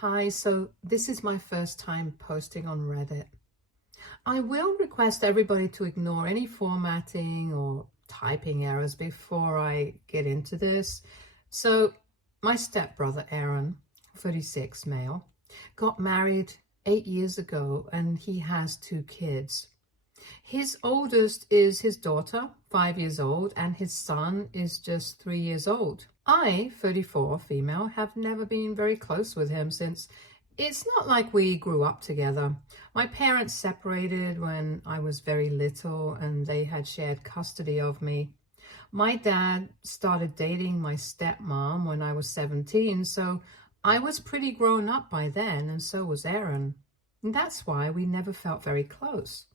Hi, so this is my first time posting on Reddit. I will request everybody to ignore any formatting or typing errors before I get into this. So, my stepbrother Aaron, 36, male, got married 8 years ago and he has 2 kids. His oldest is his daughter, 5 years old, and his son is just 3 years old. I, 34, female, have never been very close with him since it's not like we grew up together. My parents separated when I was very little and they had shared custody of me. My dad started dating my stepmom when I was 17, so I was pretty grown up by then, and so was Aaron. And that's why we never felt very close.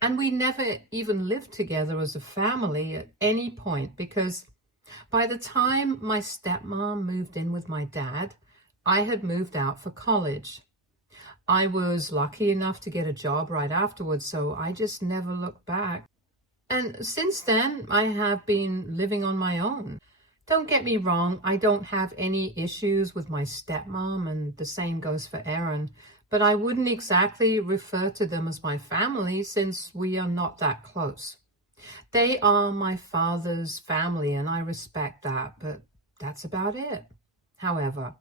And we never even lived together as a family at any point because by the time my stepmom moved in with my dad, I had moved out for college. I was lucky enough to get a job right afterwards, so I just never looked back. And since then, I have been living on my own. Don't get me wrong, I don't have any issues with my stepmom, and the same goes for Aaron, but I wouldn't exactly refer to them as my family since we are not that close. They are my father's family and I respect that, but that's about it. However,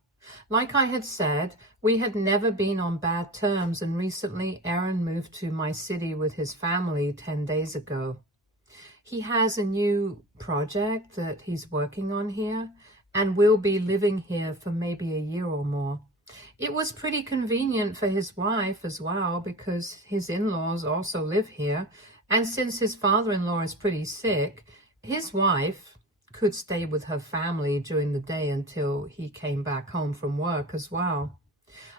like I had said, we had never been on bad terms, and recently Aaron moved to my city with his family 10 days ago. He has a new project that he's working on here and will be living here for maybe a year or more. It was pretty convenient for his wife as well because his in-laws also live here, and since his father-in-law is pretty sick, his wife could stay with her family during the day until he came back home from work as well.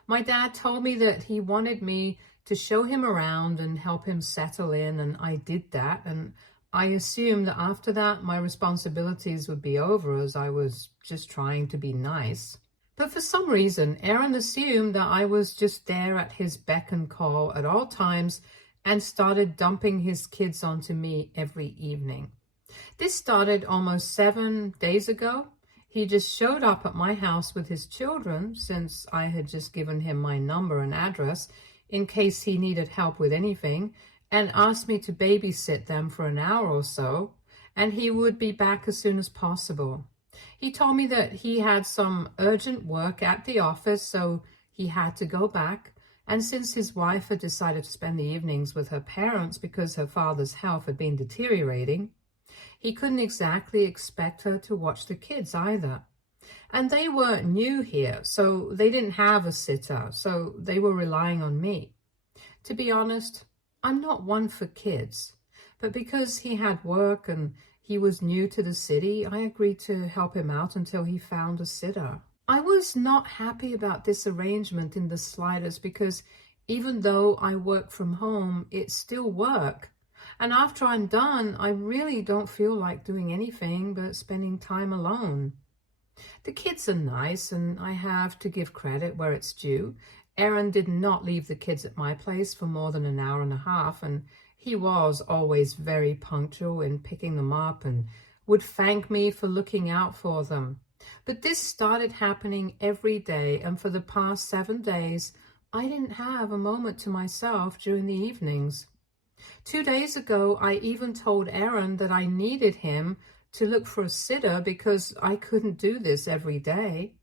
My dad told me that he wanted me to show him around and help him settle in, and I did that, and I assumed that after that my responsibilities would be over as I was just trying to be nice. But for some reason, Aaron assumed that I was just there at his beck and call at all times and started dumping his kids onto me every evening. This started almost 7 days ago. He just showed up at my house with his children since I had just given him my number and address in case he needed help with anything, and asked me to babysit them for an hour or so, and he would be back as soon as possible. He told me that he had some urgent work at the office, so he had to go back. And since his wife had decided to spend the evenings with her parents because her father's health had been deteriorating, he couldn't exactly expect her to watch the kids either. And they were new here, so they didn't have a sitter, so they were relying on me. To be honest, I'm not one for kids, but because he had work and he was new to the city, I agreed to help him out until he found a sitter. I was not happy about this arrangement in the slightest because even though I work from home, it's still work. And after I'm done, I really don't feel like doing anything but spending time alone. The kids are nice, and I have to give credit where it's due. Aaron did not leave the kids at my place for more than an hour and a half, and he was always very punctual in picking them up and would thank me for looking out for them. But this started happening every day, and for the past 7 days, I didn't have a moment to myself during the evenings. 2 days ago, I even told Aaron that I needed him to look for a sitter because I couldn't do this every day,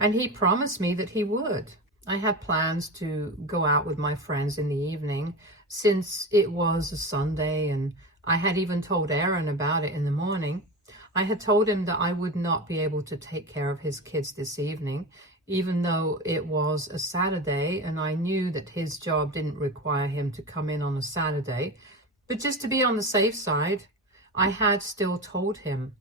and he promised me that he would. I had plans to go out with my friends in the evening since it was a Sunday, and I had even told Aaron about it in the morning. I had told him that I would not be able to take care of his kids this evening, even though it was a Saturday and I knew that his job didn't require him to come in on a Saturday. But just to be on the safe side, I had still told him.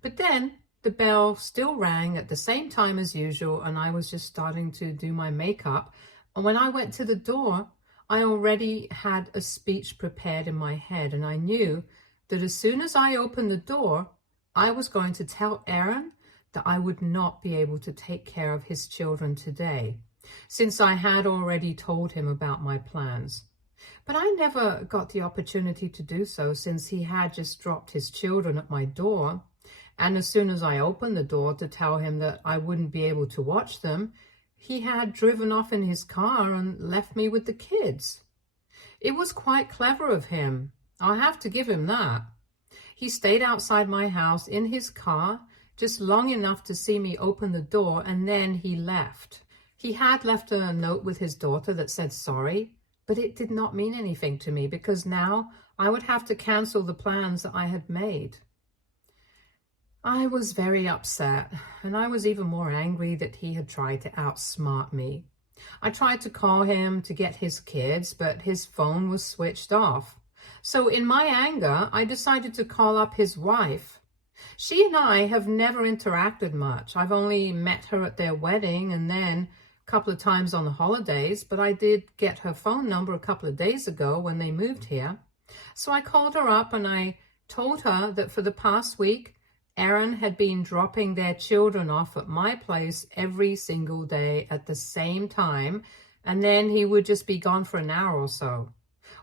But then the bell still rang at the same time as usual, and I was just starting to do my makeup. And when I went to the door, I already had a speech prepared in my head, and I knew that as soon as I opened the door, I was going to tell Aaron that I would not be able to take care of his children today, since I had already told him about my plans. But I never got the opportunity to do so since he had just dropped his children at my door. And as soon as I opened the door to tell him that I wouldn't be able to watch them, he had driven off in his car and left me with the kids. It was quite clever of him. I'll have to give him that. He stayed outside my house in his car just long enough to see me open the door, and then he left. He had left a note with his daughter that said sorry, but it did not mean anything to me because now I would have to cancel the plans that I had made. I was very upset, and I was even more angry that he had tried to outsmart me. I tried to call him to get his kids, but his phone was switched off. So in my anger, I decided to call up his wife. She and I have never interacted much. I've only met her at their wedding and then a couple of times on the holidays, but I did get her phone number a couple of days ago when they moved here. So I called her up and I told her that for the past week, Aaron had been dropping their children off at my place every single day at the same time, and then he would just be gone for an hour or so.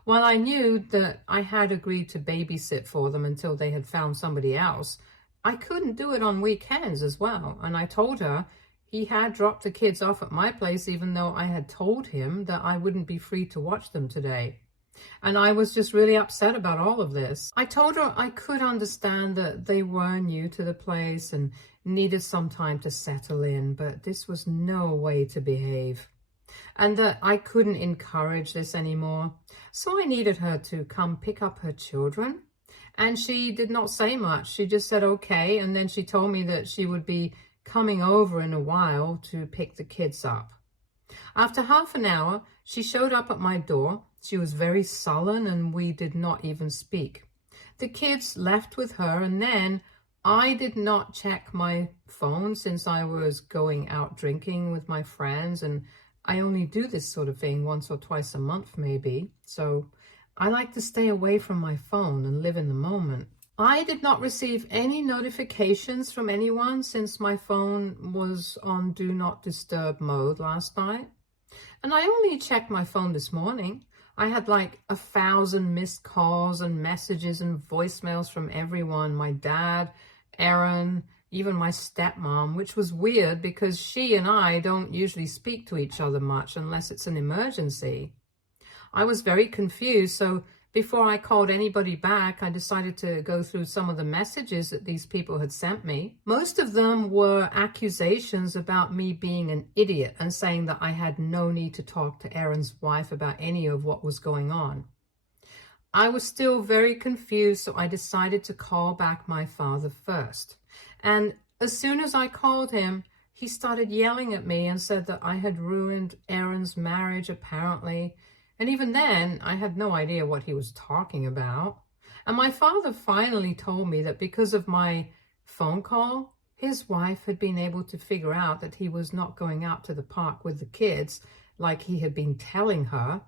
While I knew that I had agreed to babysit for them until they had found somebody else, I couldn't do it on weekends as well, and I told her he had dropped the kids off at my place even though I had told him that I wouldn't be free to watch them today. And I was just really upset about all of this. I told her I could understand that they were new to the place and needed some time to settle in, but this was no way to behave. And that I couldn't encourage this anymore. So I needed her to come pick up her children. And she did not say much. She just said okay, and then she told me that she would be coming over in a while to pick the kids up. After half an hour, she showed up at my door. She was very sullen and we did not even speak. The kids left with her, and then I did not check my phone since I was going out drinking with my friends, and I only do this sort of thing once or twice a month maybe. So I like to stay away from my phone and live in the moment. I did not receive any notifications from anyone since my phone was on Do Not Disturb mode last night. And I only checked my phone this morning. I had like 1,000 missed calls and messages and voicemails from everyone. My dad, Aaron, even my stepmom, which was weird because she and I don't usually speak to each other much unless it's an emergency. I was very confused, so before I called anybody back, I decided to go through some of the messages that these people had sent me. Most of them were accusations about me being an idiot and saying that I had no need to talk to Aaron's wife about any of what was going on. I was still very confused, so I decided to call back my father first. And as soon as I called him, he started yelling at me and said that I had ruined Aaron's marriage, apparently. And even then, I had no idea what he was talking about. And my father finally told me that because of my phone call, his wife had been able to figure out that he was not going out to the park with the kids like he had been telling her,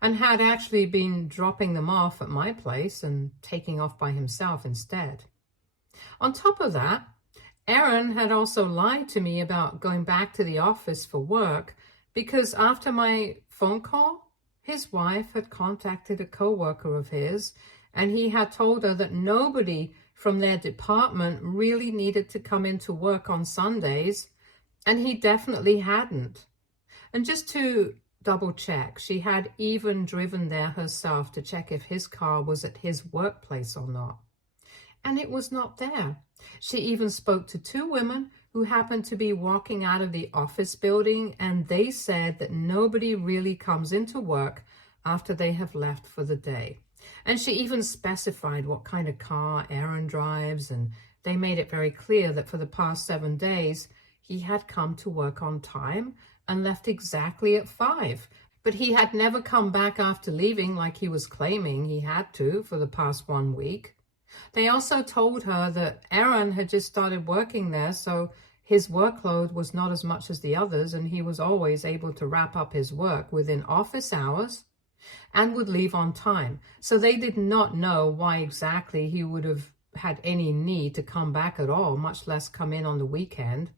and had actually been dropping them off at my place and taking off by himself instead. On top of that, Aaron had also lied to me about going back to the office for work because after my phone call, his wife had contacted a co-worker of his, and he had told her that nobody from their department really needed to come into work on Sundays, and he definitely hadn't. And just to double check, she had even driven there herself to check if his car was at his workplace or not. And it was not there. She even spoke to 2 women who happened to be walking out of the office building, and they said that nobody really comes into work after they have left for the day. And she even specified what kind of car Aaron drives, and they made it very clear that for the past 7 days, he had come to work on time and left exactly at 5. But he had never come back after leaving like he was claiming he had to for the past 1 week. They also told her that Aaron had just started working there, so his workload was not as much as the others, and he was always able to wrap up his work within office hours and would leave on time. So they did not know why exactly he would have had any need to come back at all, much less come in on the weekend.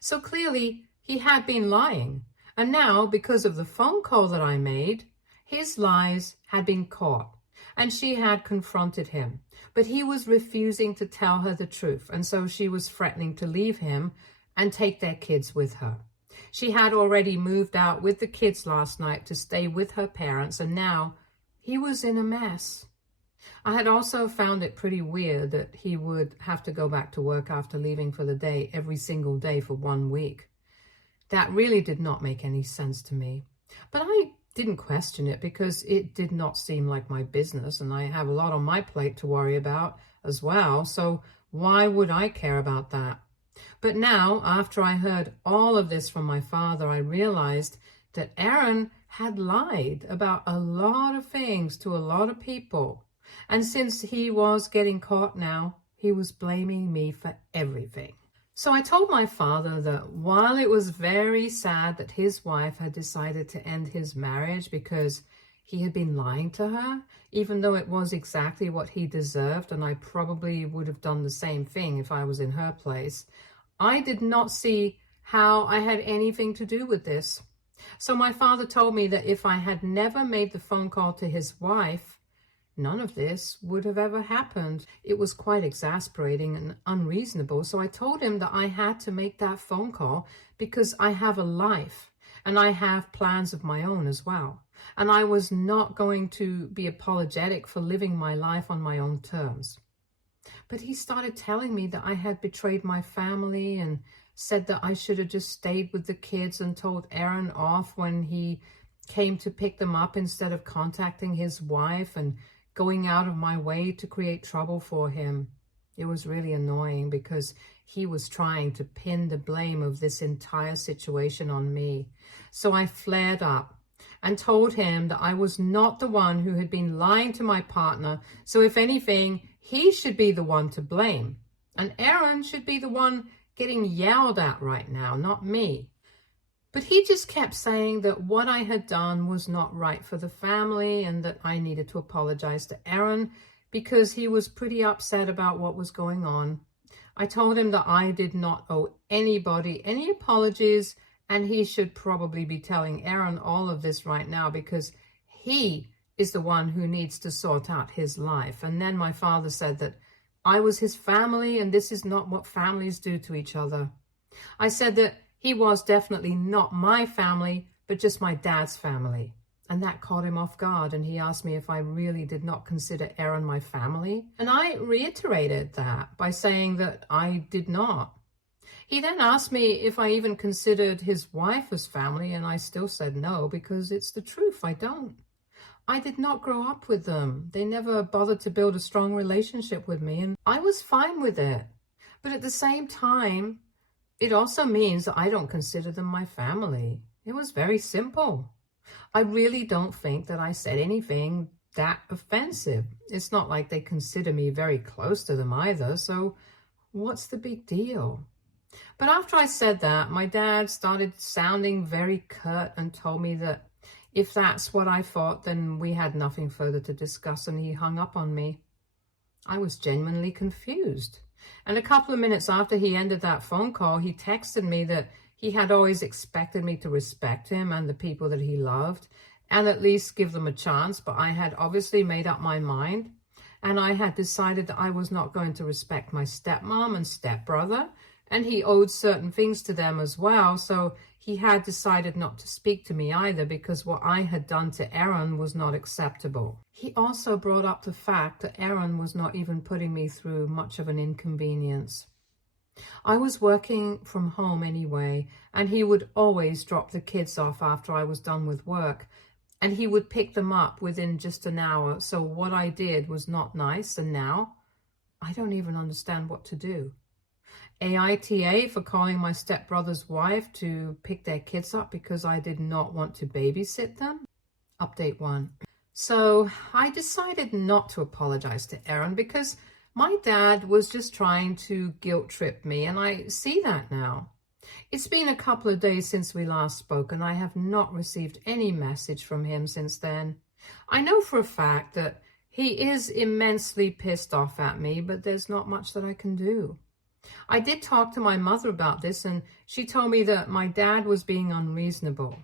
So clearly he had been lying. And now, because of the phone call that I made, his lies had been caught. And she had confronted him, but he was refusing to tell her the truth, and so she was threatening to leave him and take their kids with her. She had already moved out with the kids last night to stay with her parents, and now he was in a mess. I had also found it pretty weird that he would have to go back to work after leaving for the day every single day for 1 week. That really did not make any sense to me. But I didn't question it because it did not seem like my business, and I have a lot on my plate to worry about as well, so why would I care about that? But now, after I heard all of this from my father, I realized that Aaron had lied about a lot of things to a lot of people. And since he was getting caught now, he was blaming me for everything. So I told my father that while it was very sad that his wife had decided to end his marriage because he had been lying to her, even though it was exactly what he deserved, and I probably would have done the same thing if I was in her place, I did not see how I had anything to do with this. So my father told me that if I had never made the phone call to his wife, none of this would have ever happened. It was quite exasperating and unreasonable, so I told him that I had to make that phone call because I have a life and I have plans of my own as well. And I was not going to be apologetic for living my life on my own terms. But he started telling me that I had betrayed my family and said that I should have just stayed with the kids and told Aaron off when he came to pick them up instead of contacting his wife and going out of my way to create trouble for him. It was really annoying because he was trying to pin the blame of this entire situation on me. So I flared up and told him that I was not the one who had been lying to my partner. So if anything, he should be the one to blame. And Aaron should be the one getting yelled at right now, not me. But he just kept saying that what I had done was not right for the family and that I needed to apologize to Aaron because he was pretty upset about what was going on. I told him that I did not owe anybody any apologies, and he should probably be telling Aaron all of this right now because he is the one who needs to sort out his life. And then my father said that I was his family and this is not what families do to each other. I said that he was definitely not my family, but just my dad's family. And that caught him off guard, and he asked me if I really did not consider Aaron my family. And I reiterated that by saying that I did not. He then asked me if I even considered his wife as family, and I still said no, because it's the truth, I don't. I did not grow up with them. They never bothered to build a strong relationship with me, and I was fine with it. But at the same time, it also means that I don't consider them my family. It was very simple. I really don't think that I said anything that offensive. It's not like they consider me very close to them either, so what's the big deal? But after I said that, my dad started sounding very curt and told me that if that's what I thought, then we had nothing further to discuss, and he hung up on me. I was genuinely confused. And a couple of minutes after he ended that phone call, he texted me that he had always expected me to respect him and the people that he loved, and at least give them a chance, but I had obviously made up my mind, and I had decided that I was not going to respect my stepmom and stepbrother, and he owed certain things to them as well, so he had decided not to speak to me either because what I had done to Aaron was not acceptable. He also brought up the fact that Aaron was not even putting me through much of an inconvenience. I was working from home anyway, and he would always drop the kids off after I was done with work, and he would pick them up within just an hour, so what I did was not nice, and now I don't even understand what to do. AITA for calling my stepbrother's wife to pick their kids up because I did not want to babysit them. Update 1. So I decided not to apologize to Aaron because my dad was just trying to guilt trip me, and I see that now. It's been a couple of days since we last spoke, and I have not received any message from him since then. I know for a fact that he is immensely pissed off at me, but there's not much that I can do. I did talk to my mother about this, and she told me that my dad was being unreasonable.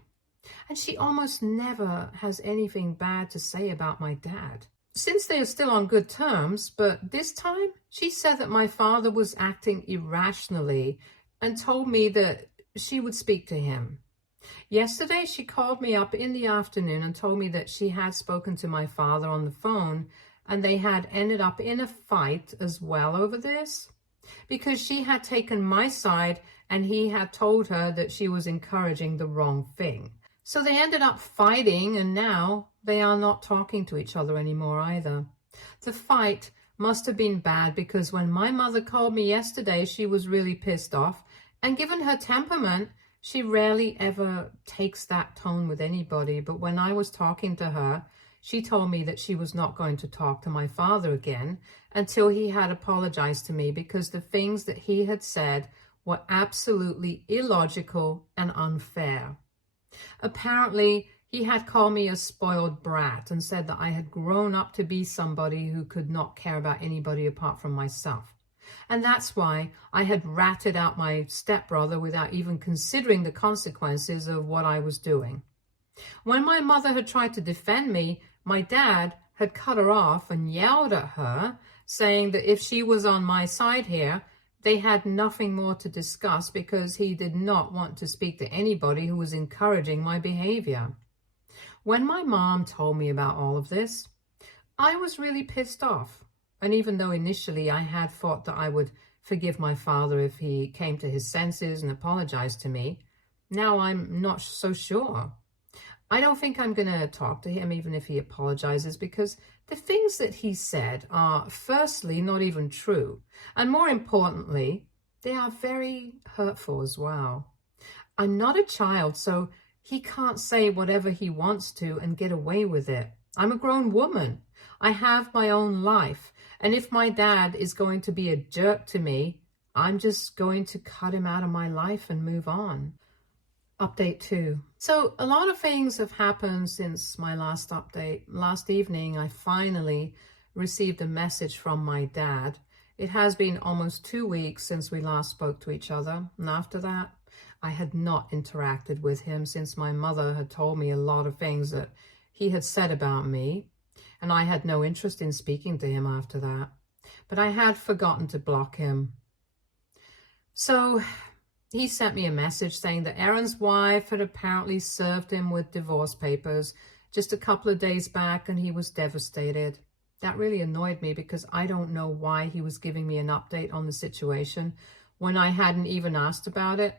And she almost never has anything bad to say about my dad. Since they are still on good terms, but this time she said that my father was acting irrationally and told me that she would speak to him. Yesterday, she called me up in the afternoon and told me that she had spoken to my father on the phone and they had ended up in a fight as well over this because she had taken my side and he had told her that she was encouraging the wrong thing. So they ended up fighting and now they are not talking to each other anymore either. The fight must have been bad because when my mother called me yesterday, she was really pissed off, and given her temperament, she rarely ever takes that tone with anybody. But when I was talking to her, she told me that she was not going to talk to my father again until he had apologized to me because the things that he had said were absolutely illogical and unfair. Apparently, he had called me a spoiled brat and said that I had grown up to be somebody who could not care about anybody apart from myself. And that's why I had ratted out my stepbrother without even considering the consequences of what I was doing. When my mother had tried to defend me, my dad had cut her off and yelled at her, saying that if she was on my side here, they had nothing more to discuss because he did not want to speak to anybody who was encouraging my behavior. When my mom told me about all of this, I was really pissed off. And even though initially I had thought that I would forgive my father if he came to his senses and apologized to me, now I'm not so sure. I don't think I'm going to talk to him even if he apologizes because the things that he said are firstly not even true. And more importantly, they are very hurtful as well. I'm not a child, so he can't say whatever he wants to and get away with it. I'm a grown woman. I have my own life. And if my dad is going to be a jerk to me, I'm just going to cut him out of my life and move on. Update 2. So a lot of things have happened since my last update. Last evening, I finally received a message from my dad. It has been almost 2 weeks since we last spoke to each other. And after that, I had not interacted with him since my mother had told me a lot of things that he had said about me. And I had no interest in speaking to him after that. But I had forgotten to block him. So he sent me a message saying that Aaron's wife had apparently served him with divorce papers just a couple of days back and he was devastated. That really annoyed me because I don't know why he was giving me an update on the situation when I hadn't even asked about it.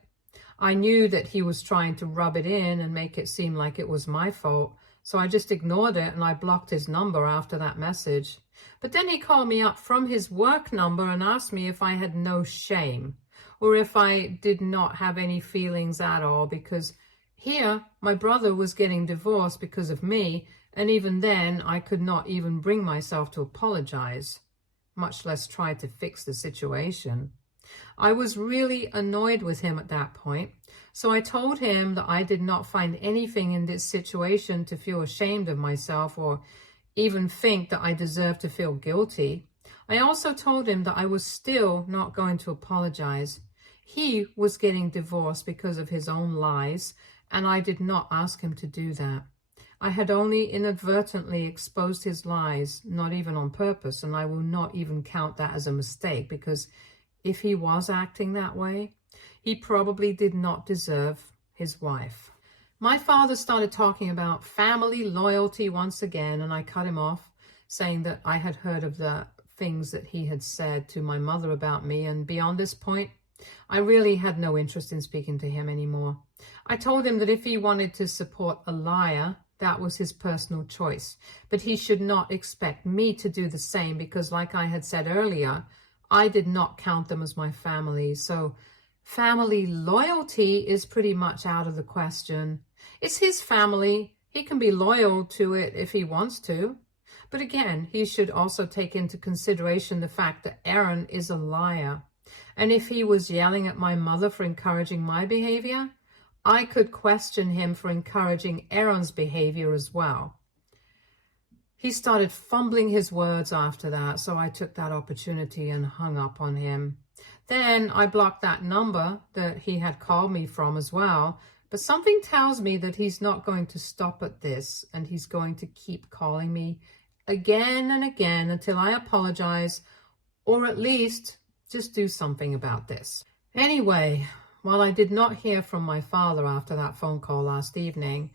I knew that he was trying to rub it in and make it seem like it was my fault. So I just ignored it and I blocked his number after that message. But then he called me up from his work number and asked me if I had no shame or if I did not have any feelings at all because here my brother was getting divorced because of me, and even then I could not even bring myself to apologize, much less try to fix the situation. I was really annoyed with him at that point, so I told him that I did not find anything in this situation to feel ashamed of myself or even think that I deserved to feel guilty. I also told him that I was still not going to apologize. He was getting divorced because of his own lies, and I did not ask him to do that. I had only inadvertently exposed his lies, not even on purpose, and I will not even count that as a mistake because if he was acting that way, he probably did not deserve his wife. My father started talking about family loyalty once again, and I cut him off, saying that I had heard of the things that he had said to my mother about me, and beyond this point, I really had no interest in speaking to him anymore. I told him that if he wanted to support a liar, that was his personal choice, but he should not expect me to do the same because, like I had said earlier, I did not count them as my family. So family loyalty is pretty much out of the question. It's his family. He can be loyal to it if he wants to. But again, he should also take into consideration the fact that Aaron is a liar. And if he was yelling at my mother for encouraging my behavior, I could question him for encouraging Aaron's behavior as well. He started fumbling his words after that, so I took that opportunity and hung up on him. Then I blocked that number that he had called me from as well, but something tells me that he's not going to stop at this, and he's going to keep calling me again and again until I apologize, or at least just do something about this. Anyway, While I did not hear from my father after that phone call last evening,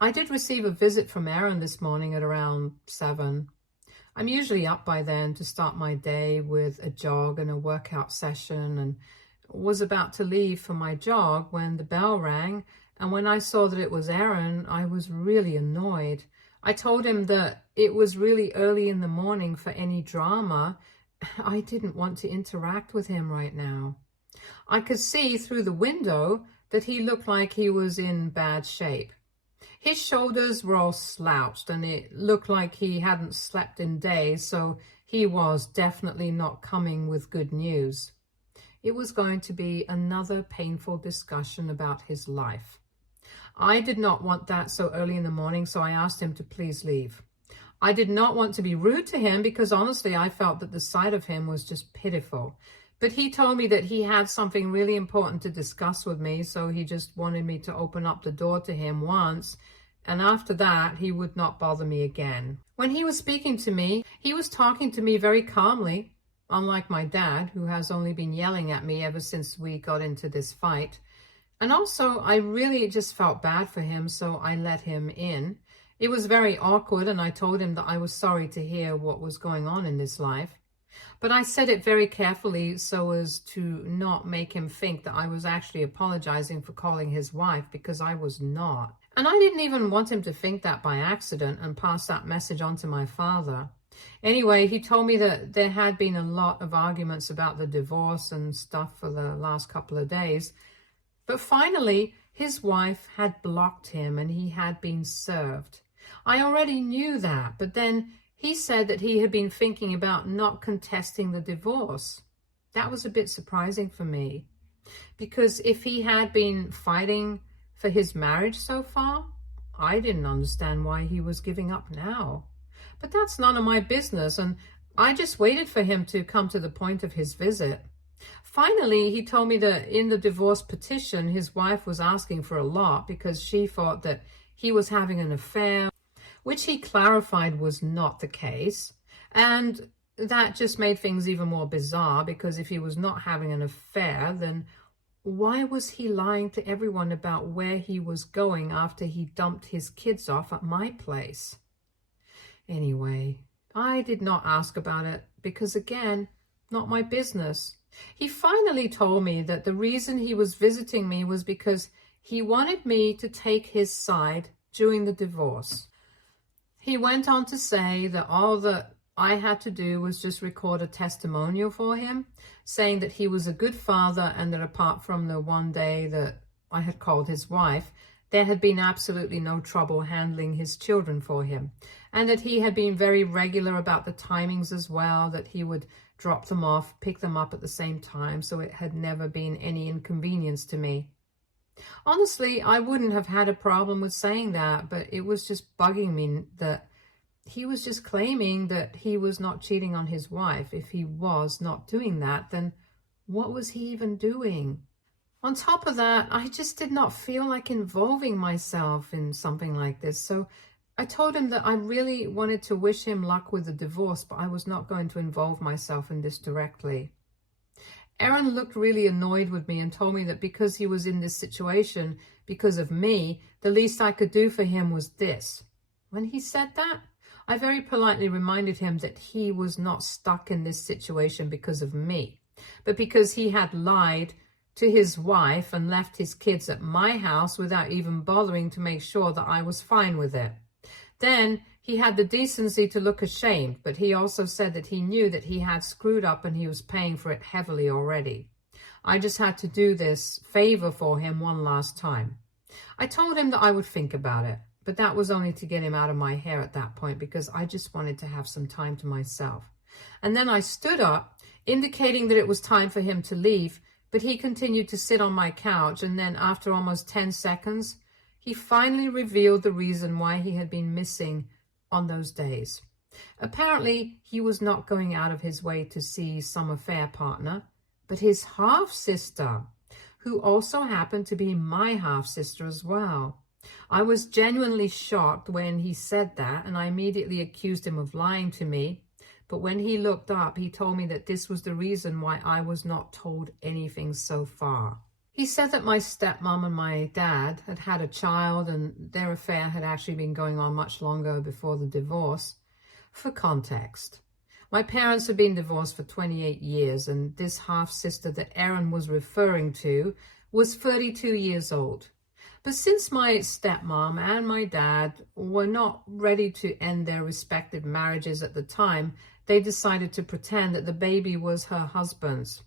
I did receive a visit from Aaron this morning at around 7. I'm usually up by then to start my day with a jog and a workout session, and was about to leave for my jog when the bell rang, and when I saw that it was Aaron, I was really annoyed. I told him that it was really early in the morning for any drama. I didn't want to interact with him right now. I could see through the window that he looked like he was in bad shape. His shoulders were all slouched and it looked like he hadn't slept in days, so he was definitely not coming with good news. It was going to be another painful discussion about his life. I did not want that so early in the morning, so I asked him to please leave. I did not want to be rude to him because honestly I felt that the sight of him was just pitiful. But he told me that he had something really important to discuss with me, so he just wanted me to open up the door to him once, and after that, he would not bother me again. When he was speaking to me, he was talking to me very calmly, unlike my dad, who has only been yelling at me ever since we got into this fight. And also, I really just felt bad for him, so I let him in. It was very awkward, and I told him that I was sorry to hear what was going on in his life. But I said it very carefully so as to not make him think that I was actually apologizing for calling his wife, because I was not. And I didn't even want him to think that by accident and pass that message on to my father. Anyway, he told me that there had been a lot of arguments about the divorce and stuff for the last couple of days. But finally, his wife had blocked him and he had been served. I already knew that, but then he said that he had been thinking about not contesting the divorce. That was a bit surprising for me, because if he had been fighting for his marriage so far, I didn't understand why he was giving up now. But that's none of my business, and I just waited for him to come to the point of his visit. Finally, he told me that in the divorce petition, his wife was asking for a lot because she thought that he was having an affair, which he clarified was not the case. And that just made things even more bizarre, because if he was not having an affair, then why was he lying to everyone about where he was going after he dumped his kids off at my place? Anyway, I did not ask about it because, again, not my business. He finally told me that the reason he was visiting me was because he wanted me to take his side during the divorce. He went on to say that all that I had to do was just record a testimonial for him, saying that he was a good father and that apart from the one day that I had called his wife, there had been absolutely no trouble handling his children for him, and that he had been very regular about the timings as well, that he would drop them off, pick them up at the same time, so it had never been any inconvenience to me. Honestly, I wouldn't have had a problem with saying that, but it was just bugging me that he was just claiming that he was not cheating on his wife. If he was not doing that, then what was he even doing? On top of that, I just did not feel like involving myself in something like this. So I told him that I really wanted to wish him luck with the divorce, but I was not going to involve myself in this directly. Aaron looked really annoyed with me and told me that because he was in this situation because of me, the least I could do for him was this. When he said that, I very politely reminded him that he was not stuck in this situation because of me, but because he had lied to his wife and left his kids at my house without even bothering to make sure that I was fine with it. Then he had the decency to look ashamed, but he also said that he knew that he had screwed up and he was paying for it heavily already. I just had to do this favor for him one last time. I told him that I would think about it, but that was only to get him out of my hair at that point, because I just wanted to have some time to myself. And then I stood up, indicating that it was time for him to leave, but he continued to sit on my couch, and then after almost 10 seconds, he finally revealed the reason why he had been missing on those days. Apparently, he was not going out of his way to see some affair partner, but his half-sister, who also happened to be my half-sister as well. I was genuinely shocked when he said that, and I immediately accused him of lying to me. But when he looked up, he told me that this was the reason why I was not told anything so far. He said that my stepmom and my dad had had a child and their affair had actually been going on much longer before the divorce. For context, my parents had been divorced for 28 years and this half-sister that Aaron was referring to was 32 years old. But since my stepmom and my dad were not ready to end their respective marriages at the time, they decided to pretend that the baby was her husband's.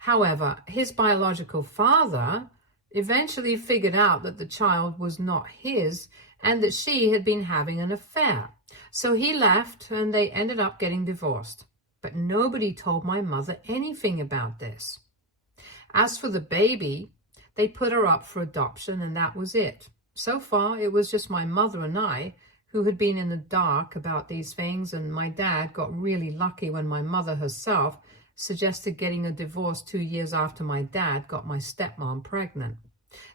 However, his biological father eventually figured out that the child was not his and that she had been having an affair. So he left and they ended up getting divorced. But nobody told my mother anything about this. As for the baby, they put her up for adoption and that was it. So far, it was just my mother and I who had been in the dark about these things, and my dad got really lucky when my mother herself suggested getting a divorce 2 years after my dad got my stepmom pregnant,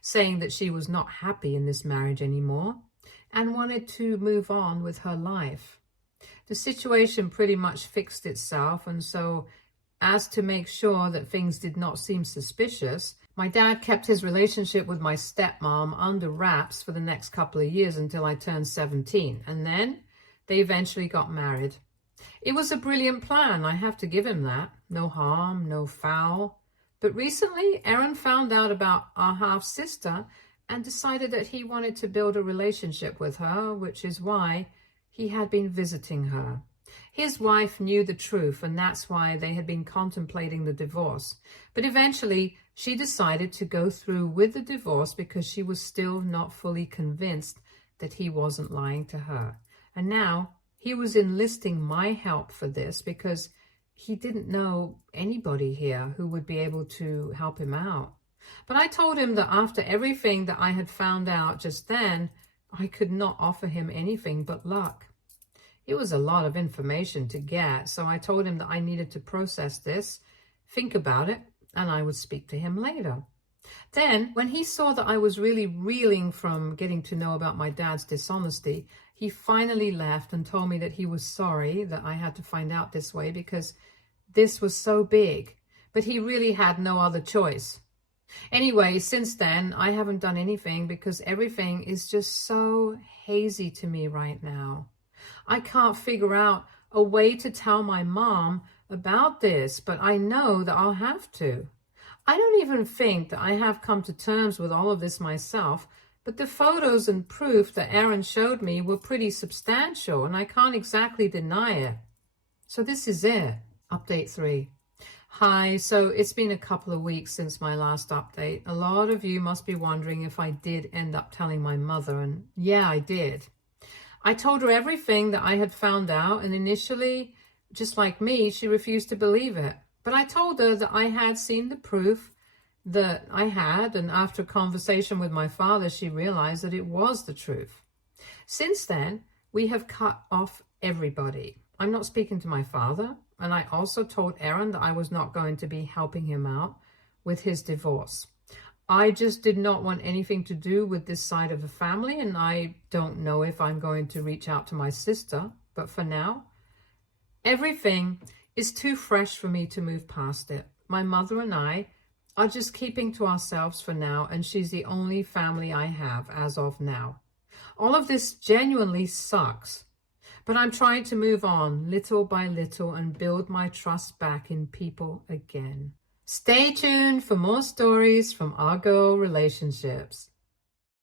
saying that she was not happy in this marriage anymore and wanted to move on with her life. The situation pretty much fixed itself, and so as to make sure that things did not seem suspicious, my dad kept his relationship with my stepmom under wraps for the next couple of years until I turned 17, and then they eventually got married. It was a brilliant plan, I have to give him that. No harm, no foul. But recently, Aaron found out about our half-sister and decided that he wanted to build a relationship with her, which is why he had been visiting her. His wife knew the truth, and that's why they had been contemplating the divorce. But eventually, she decided to go through with the divorce because she was still not fully convinced that he wasn't lying to her. And now he was enlisting my help for this because he didn't know anybody here who would be able to help him out. But I told him that after everything that I had found out just then, I could not offer him anything but luck. It was a lot of information to get, so I told him that I needed to process this, think about it, and I would speak to him later. Then, when he saw that I was really reeling from getting to know about my dad's dishonesty, he finally left and told me that he was sorry that I had to find out this way because this was so big, but he really had no other choice. Anyway, since then, I haven't done anything because everything is just so hazy to me right now. I can't figure out a way to tell my mom about this, but I know that I'll have to. I don't even think that I have come to terms with all of this myself, but the photos and proof that Aaron showed me were pretty substantial, and I can't exactly deny it. So this is it. Update 3. Hi, so it's been a couple of weeks since my last update. A lot of you must be wondering if I did end up telling my mother, and yeah, I did. I told her everything that I had found out, and initially, just like me, she refused to believe it. But I told her that I had seen the proof that I had, and after a conversation with my father, she realized that it was the truth. Since then, we have cut off everybody. I'm not speaking to my father, and I also told Aaron that I was not going to be helping him out with his divorce. I just did not want anything to do with this side of the family, and I don't know if I'm going to reach out to my sister, but for now, everything is too fresh for me to move past it. My mother and I are just keeping to ourselves for now, and she's the only family I have as of now. All of this genuinely sucks, but I'm trying to move on little by little and build my trust back in people again. Stay tuned for more stories from our girl relationships.